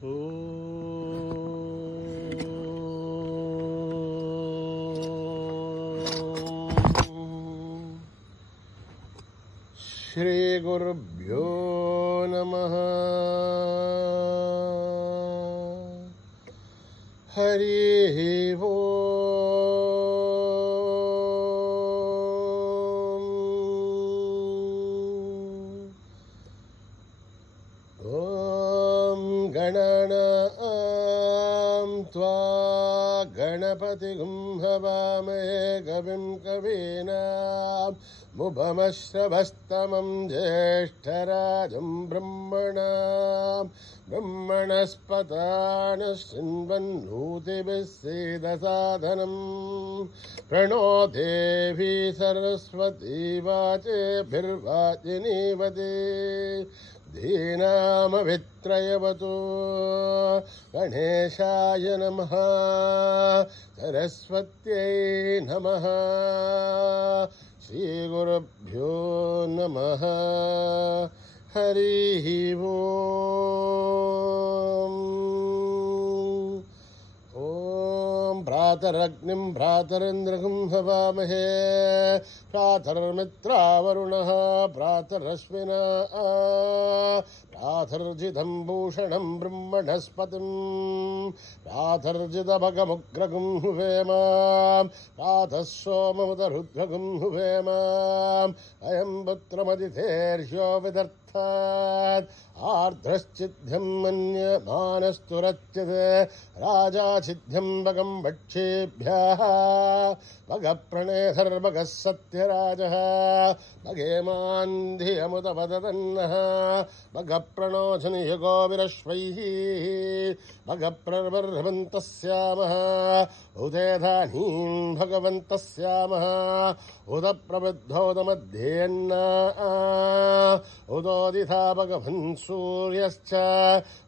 श्री गुरुभ्यो नमः। हरि ओम गणानां त्वा गणपतिगुं हवामहे कविं कवीनां मुभमश्रवस्तमं ज्येष्ठराजं ब्रह्मणस्पतान शृण्वन्नोतिभिः सीदसादनं प्रणो देवी सरस्वती वाचेभिर्वाचिनीवती धीनामवित्रयवतु गणेशाय नमः सरस्वत्यै नमः श्रीगुरुभ्यो नमः हरिः ओम्। भ्रातरग्निं भ्रातरिन्द्रं हवामहे भ्रातर्मित्रावरुणः भ्रातरश्विना भ्रातर्जितं भूषणं ब्रह्मणस्पतिं भ्रातर्जितभगमुग्रगुं हुवेम भ्रातः सोममुतरुद्रगुं हुवेम अयं पुत्रमदितेर्ह्यो विदर्थात् आर्द्रश्चिद्ध्यं मन्यमानस्तुरच्यते राजाचिद्ध्यं भगं भक्षेभ्यः भगप्रणेधर्भगः सत्यराजः भगेमान् धियमुतपदतन्नः भगप्रणोधनियुगो विरश्वैः भगप्रर्भवन्तः स्यामः उदेधानीं भगवन्तः स्यामः उदप्रबुद्धोदमध्येन्ना उदोदिथा भगवन् सूर्यश्च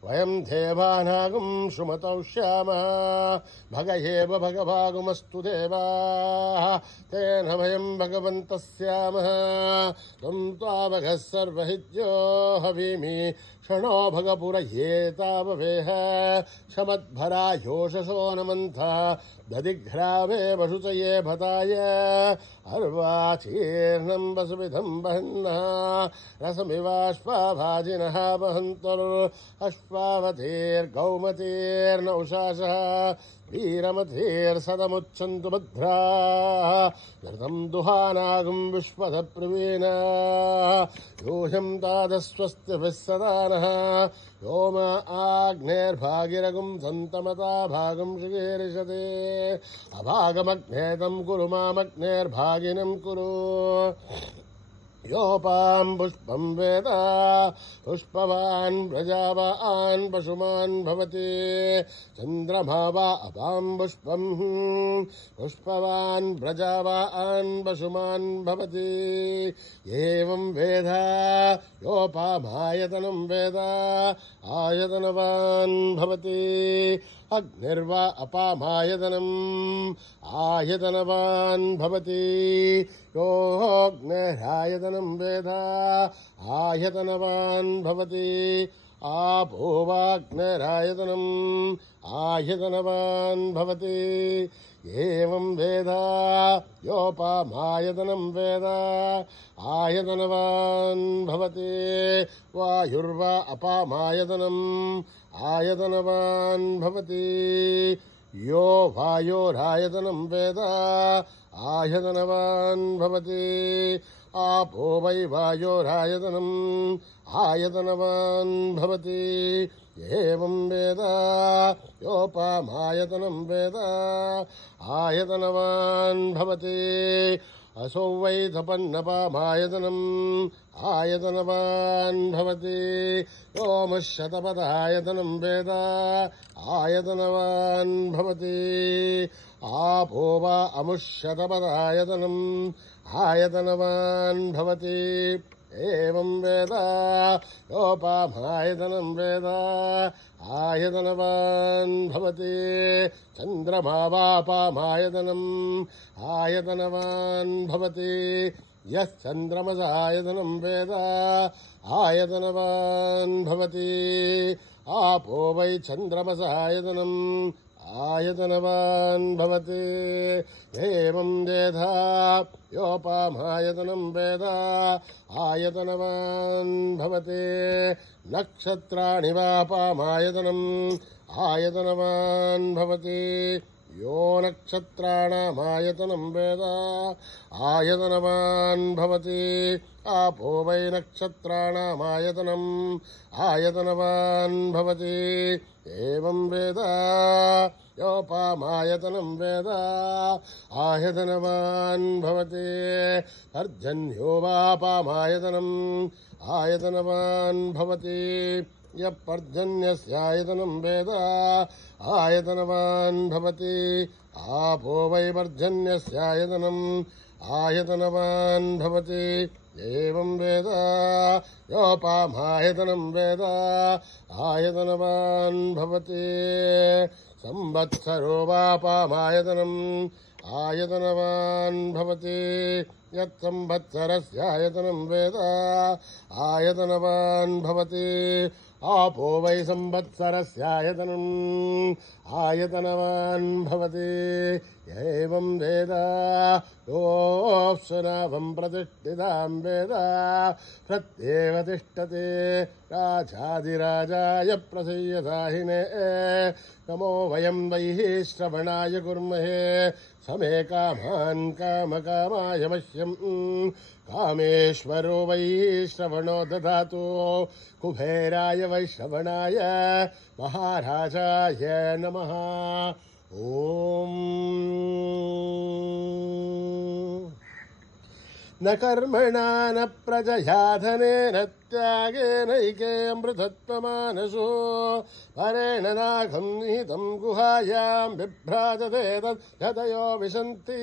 वयं देवानागुं सुमतौ श्यामः भग एव भगवागुमस्तु देवाः तेन वयं भगवन्तः स्यामः त्वं त्वावघः सर्वहित्यो हवीमि क्षणो भगपुरयेताववेह शमद्भरा योषसो नमन्था दधिघ्रावे वशुचये भताय अर्वाचीर्णं वसुविधं वहन्नः रसमिवाश्वाभाजिनः वहन्तोरश्वावतीर्गौमतीर्नौषासः वीरमतीर्सदमुच्छन्तु भद्राः घृतं दुहानागुं विश्वधप्रवीणा यूह्यं तादस्वस्तिभिः सदा नः योम आग्नेर्भागिरगुं सन्तमता भागं शिगीरिषते अभागमग्नेतं कुरु मामग्नेर्भागिनं कुरु योपां पुष्पं वेद पुष्पवान् प्रजावान् पशुमान् भवति चन्द्रमा वा अपां पुष्पं पुष्पवान् प्रजावान् पशुमान् भवति एवं वेद योपामायतनं वेद आयतनवान् भवति अग्निर्वा अपामायतनम् आयतनवान् भवति योऽग्निरायतनं वेद आयतनवान् भवति आपो वाग्निरायतनम् आयतनवान् भवति एवं वेद योपामायतनं वेद आयतनवान् भवति वायुर्वा अपामायतनम् आयतनवान् भवति यो वायोरायतनं वेद आयतनवान् भवति आपो वै वायोरायतनम् आयतनवान् भवति एवं वेद योपामायतनं वेद आयतनवान् भवति असौ वै तपन्नपामायतनम् आयतनवान् भवति योमशतपदायतनं वेद आयतनवान् भवति आपो वा अमुष्यतपदायतनम् आयतनवान् भवति एवं वेद योपामायतनं वेद आयतनवान् भवति चन्द्रमा वापामायतनम् आयतनवान् भवति यश्चन्द्रमसायतनं वेद आयतनवान् भवति आपो वै चन्द्रमसायतनम् आयतनवान् भवति एवं वेदा योपामायतनं वेद आयतनवान् भवति नक्षत्राणि वापामायतनम् आयतनवान् भवति यो नक्षत्राणामायतनं वेद आयतनवान् भवति आपो वै नक्षत्राणामायतनम् आयतनवान् भवति एवं वेद योपामायतनं वेद आयतनवान् भवति पर्जन्यो वापामायतनम् आयतनवान् भवति यः पर्जन्यस्यायतनं वेद आयतनवान् भवति आपो वै पर्जन्यस्यायतनम् आयतनवान् भवति एवं वेद योपामायतनं वेद आयतनवान् भवति संवत्सरो वापामायतनम् आयतनवान् भवति यत् संवत्सरस्यायतनं वेद आयतनवान् भवति आपो वै संवत्सरस्यायतनम् आयतनवान् भवति एवं वेद योऽप्सुनाभं प्रतिष्ठितां वेद प्रत्येव तिष्ठति राजाधिराजाय प्रसीयसाहिने नमो वयं वैः श्रवणाय कुर्महे समे कामान् कामकामाय मह्यम् कामेश्वरो वै श्रवणो ददातु कुबेराय वै श्रवणाय महाराजाय नमः ॐ न कर्मणा न प्रजया धनेन त्यागेनैकेऽमृतत्वमानसो परेण नाघं निहितं गुहायां बिभ्राजते तद्गतयो विशन्ति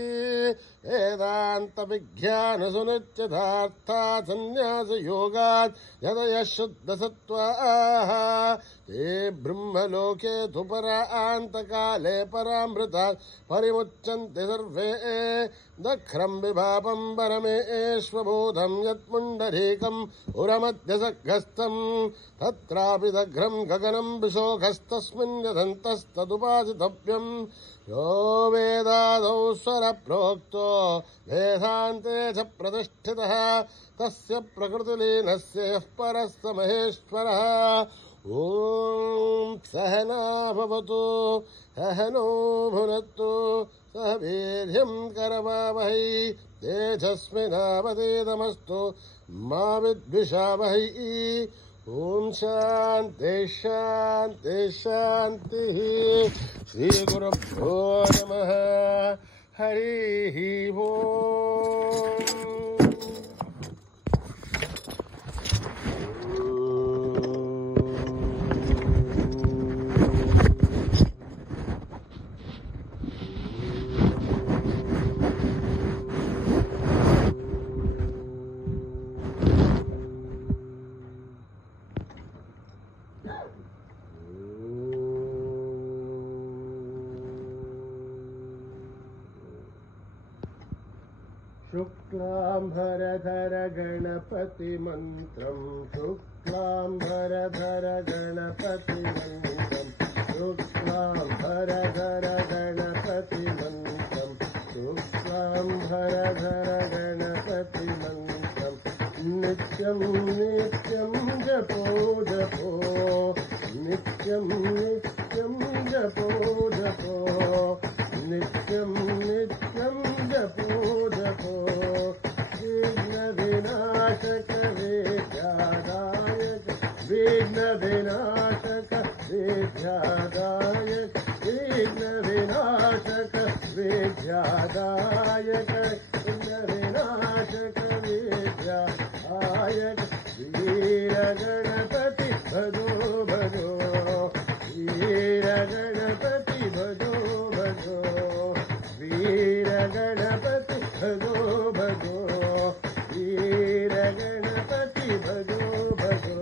वेदान्तविज्ञानसुनिश्चितार्थात् सन्न्यासयोगात् यतयः शुद्धसत्त्वाः ते ब्रह्मलोके तु परान्तकाले परामृतात् परिमुच्यन्ते सर्वे दख्रं विभापं परमेश्वभूतं यत्पुण्डरीकम् उरमध्यसग्रस्थं तत्रापि दग्रं गगनं विशोकस्तस्मिन् यदन्तस्तदुपासितव्यं यो वेदादौ स्वरप्रोक्तो वेदान्ते च प्रतिष्ठितः तस्य प्रकृतिलीनस्य यः परः स महेश्वरः ॐ सहना भवतु सहनो भुनक्तु सह वीर्यं करवावहै तेजस्विनावधीतमस्तु मा विद्विषावहै ॐ शान्ति शान्ति शान्तिः श्रीगुरुभ्यो नमः हरिः ओम् शुक्लांभरधर गणपति मंत्रं शुक्लांभरधर गणपति मंत्रं शुक्लांभरधर गणपति मंत्रं शुक्लांभरधर गणपति मंत्रं नित्यं नित्यं जपो जपो नित्यं नित्यं जपो जपो नित्यं नित्यं जपो जपो विघ्न विनाशक विद्यादायक विघ्न विनाशक विद्यादायक विघ्न विनाशक विद्यादायक विघ्न विनाशक विद्यादायक वीर गणपति भजो भजो वीर गणपति भजो भजो वीर गणपति भजो भजो वीर गणपति भजो भजो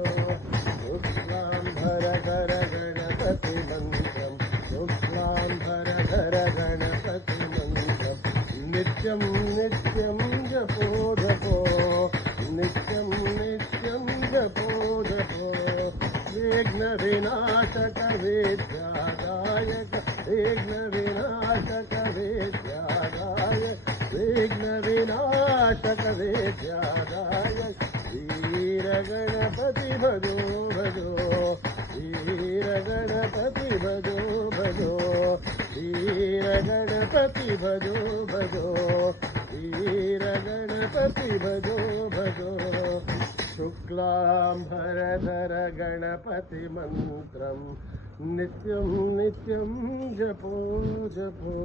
शुक्लांभरधर गणपति मंत्रं शुक्लांभरधर गणपति मंत्रं नित्यं विनाशक विघ्न विनाशक विघ्न विनाशक विद्यादायक वीर गणपति भजो भजो वीर गणपति भजो भजो वीर गणपति भजो भजो वीर गणपति भजो भजो शुक्लांबरधर गणपति मंत्रम नित्यं नित्यं जपो जपो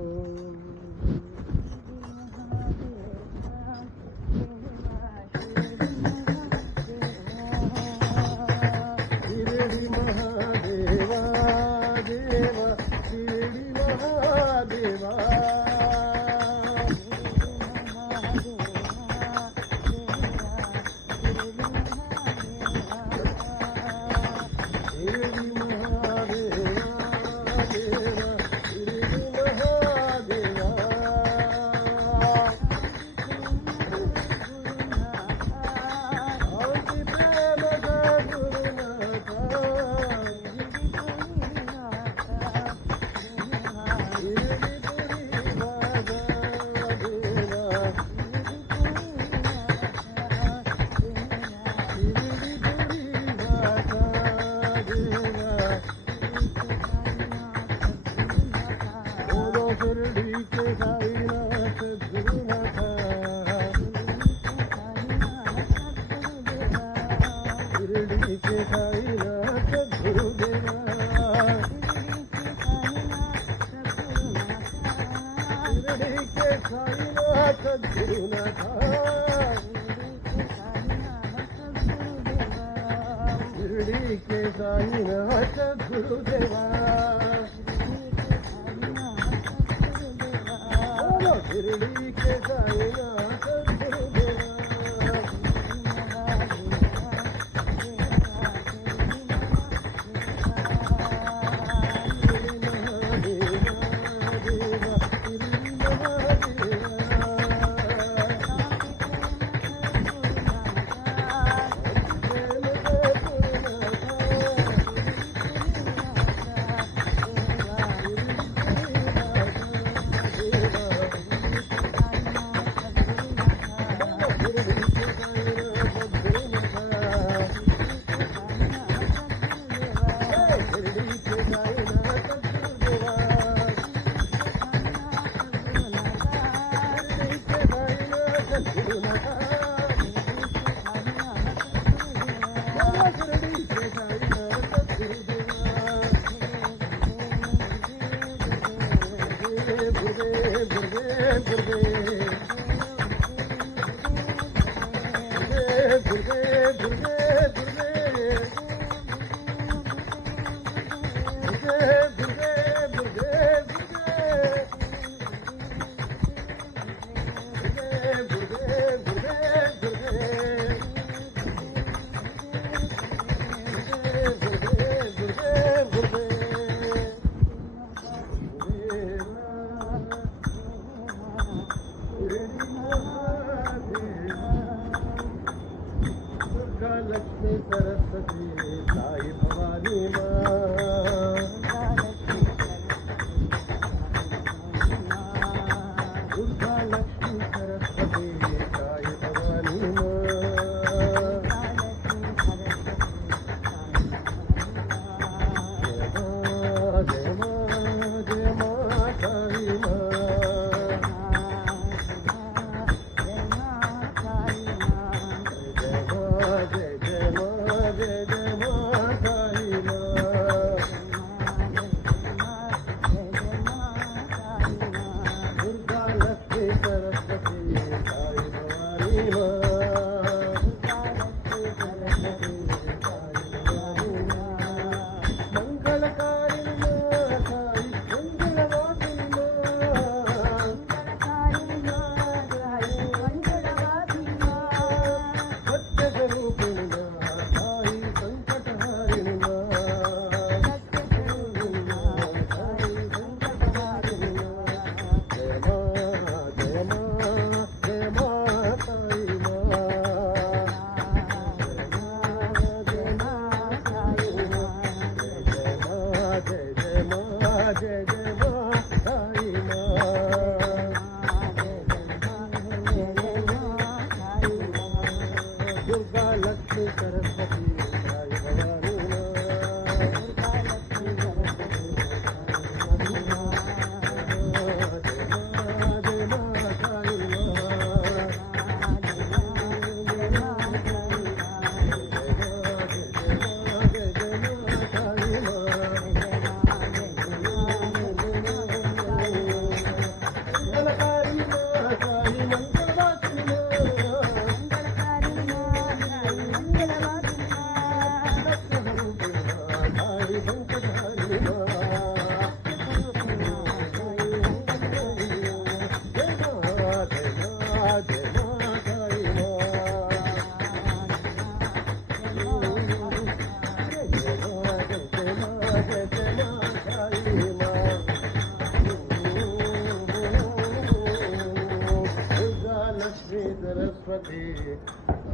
सरस्वती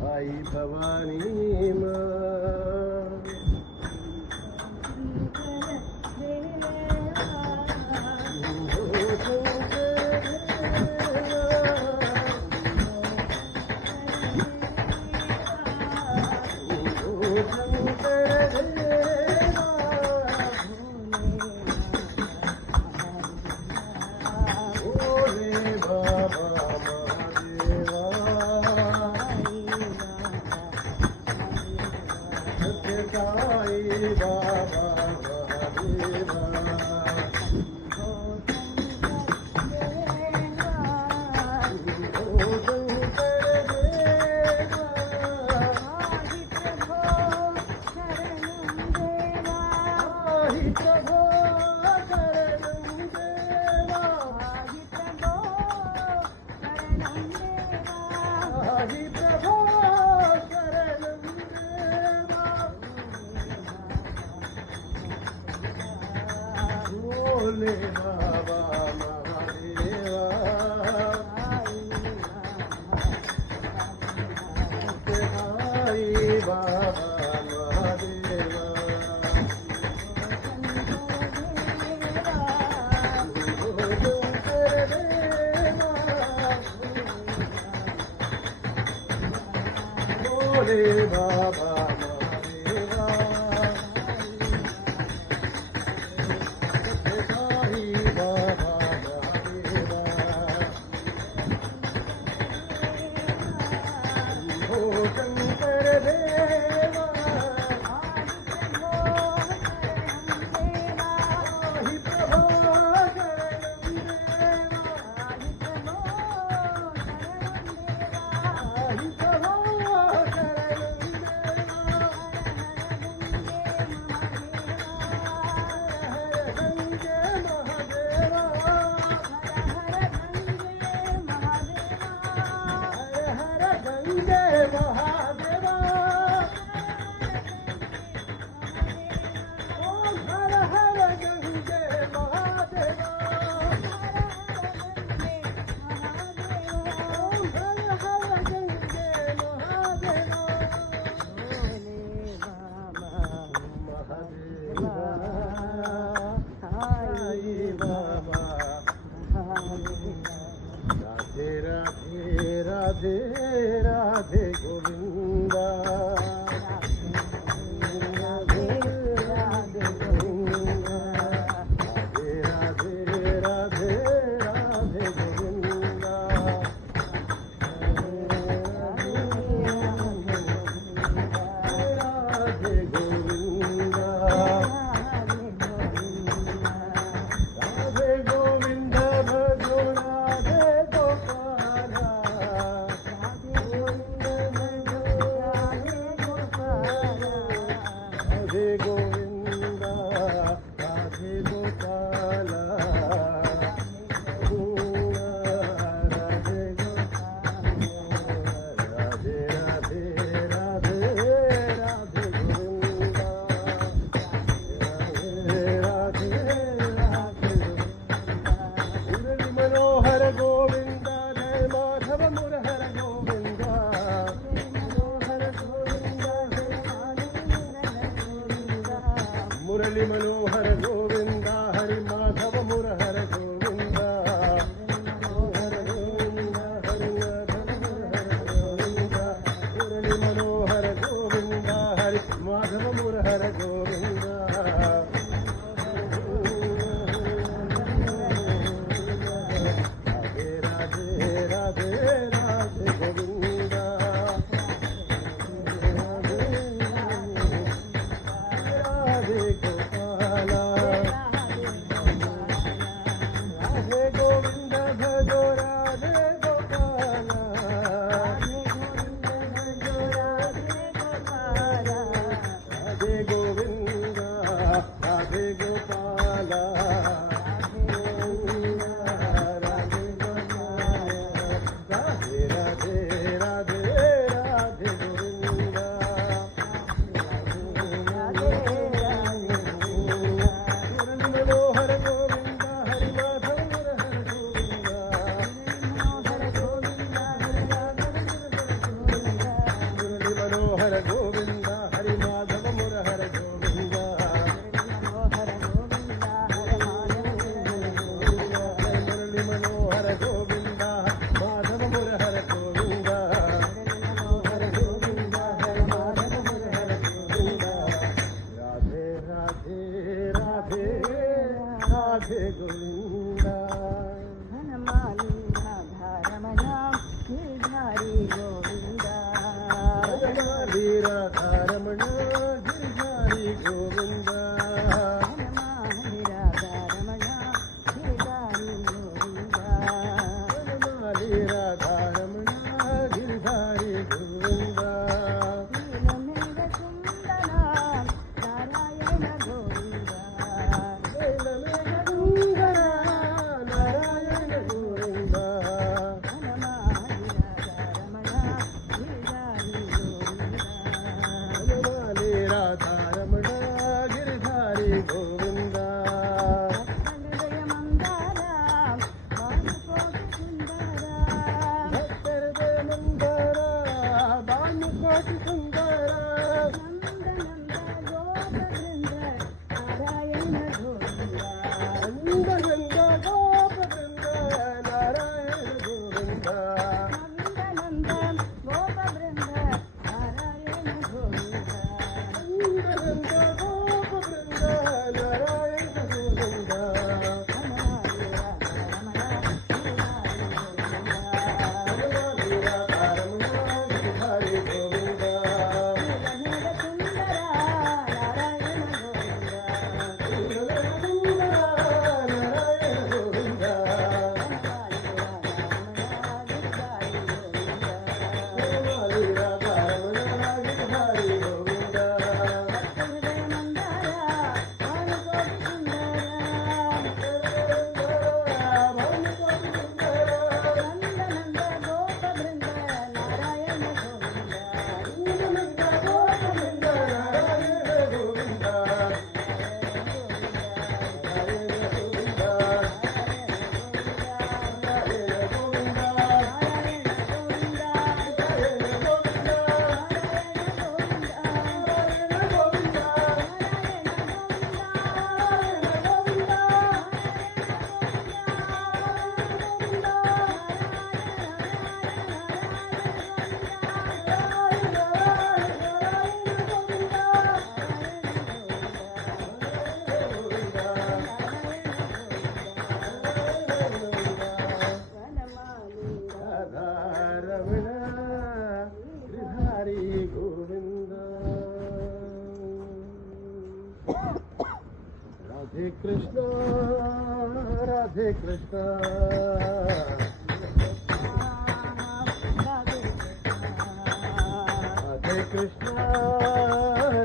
आई भवानी माँ। भोले बाबा महादेवा आई बाबा महादेवा भोले बाबा राधे राधे राधे गोविंदा राधे राधे गोविंदा राधे राधे राधे राधे गोविंदा राधे गोविंदा राधे गोविंदा भजो राधे गोपाला राधे गोविंदा राधे गोपाला राधे राधे राधे राधे राधे गोविंदा राधे राधे मुरली मनोहर गोविंदा जय माधव मुरहर गोविंदा मुरली मनोहर गोविंदा हरि माधव मुरहर गोविंदा हरि माधव मुरहर गोविंदा मुरली मनोहर गोविंदा हरि माधव मुरहर गोविंदा राधे राधे राधे गोविंदा राधे गोपाला राधे राधे गोविंदा वनमाली राधा रमणा गिरधारी गोविंदा वनमाली राधा रमणा गिरधारी गोविंदा वनमाली राधा रमणा गिरधारी गोविंदा वनमाली Radha Ramana Girdhari Govinda Radhe Krishna, Radhe Krishna, Radhe Krishna,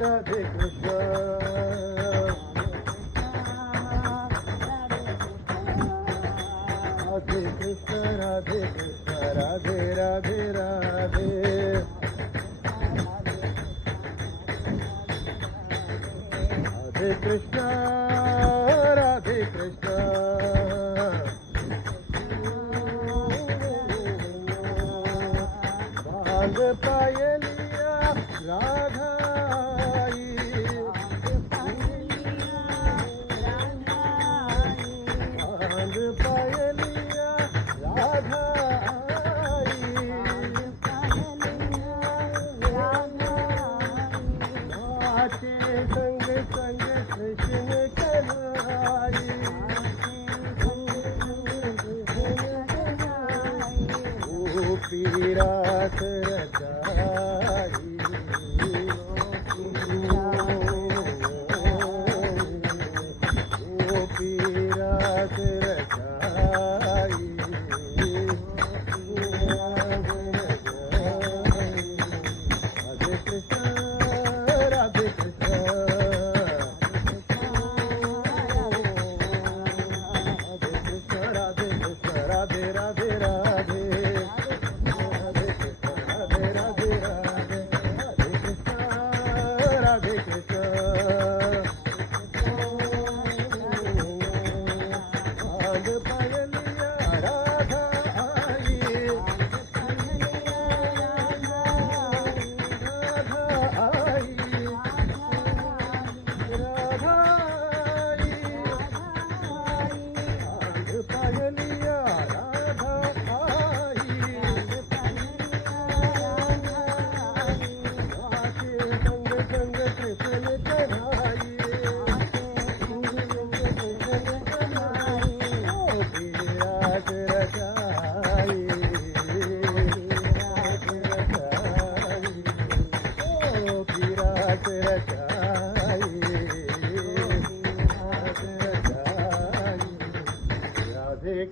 Radhe Krishna, Radhe Krishna, Radhe Krishna, Radhe Radhe Radhe. Radhe Krishna, Radhe Krishna, Bhag Payaliya Radha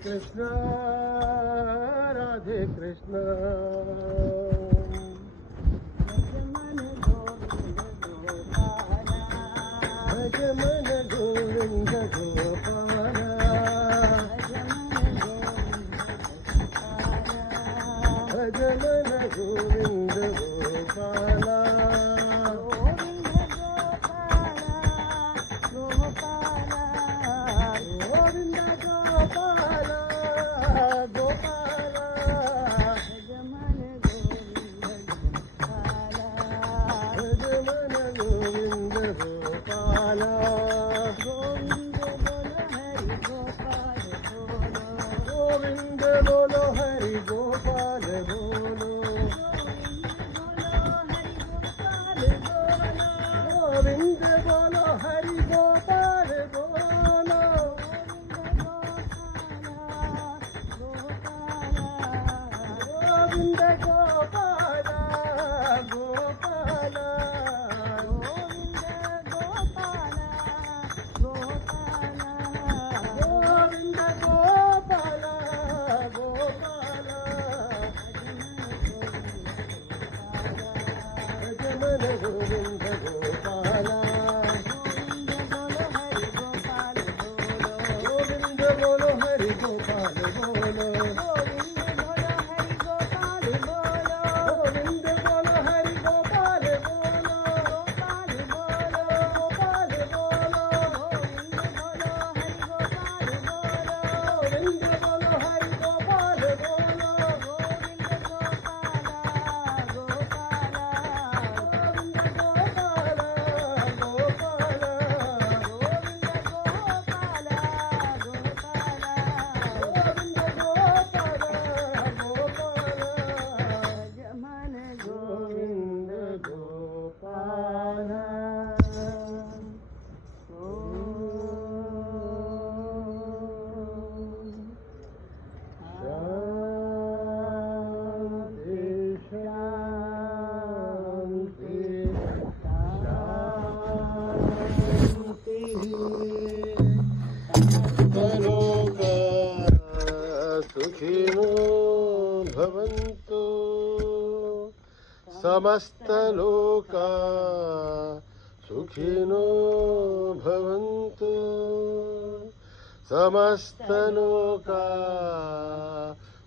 Krishna Radhe Krishna भज मन गोविंद गोपाला भज मन गोविंद गोपाला गोविंद गोपाला गोपाला भज मन गोविंद गोपाला गोविंद बोलो हरि गोपाल बोलो गोविंद बोलो हरि गोपाल बोलो गोविंद गोपाल गोपाल गोविंद गोपाल गोपाल भज मन गोविंद गोपाल गोविंद बोलो हरि गोपाल बोलो गोविंद बोलो हरि गोपाल बोलो गोपाल बोलो गोविंद बोलो हरि गोपाल बोलो गोविंद गोपाल शांति शांति लोका सुखिनो भवन्तु समस्तलोका सुखिनो भवन्तु समस्तलोका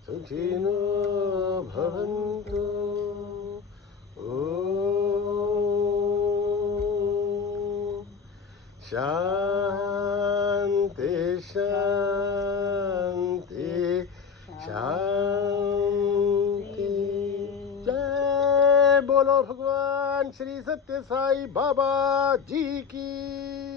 सुखिनो भवन्तु शांति शांति शांति जय बोलो भगवान श्री सत्य साई बाबा जी की।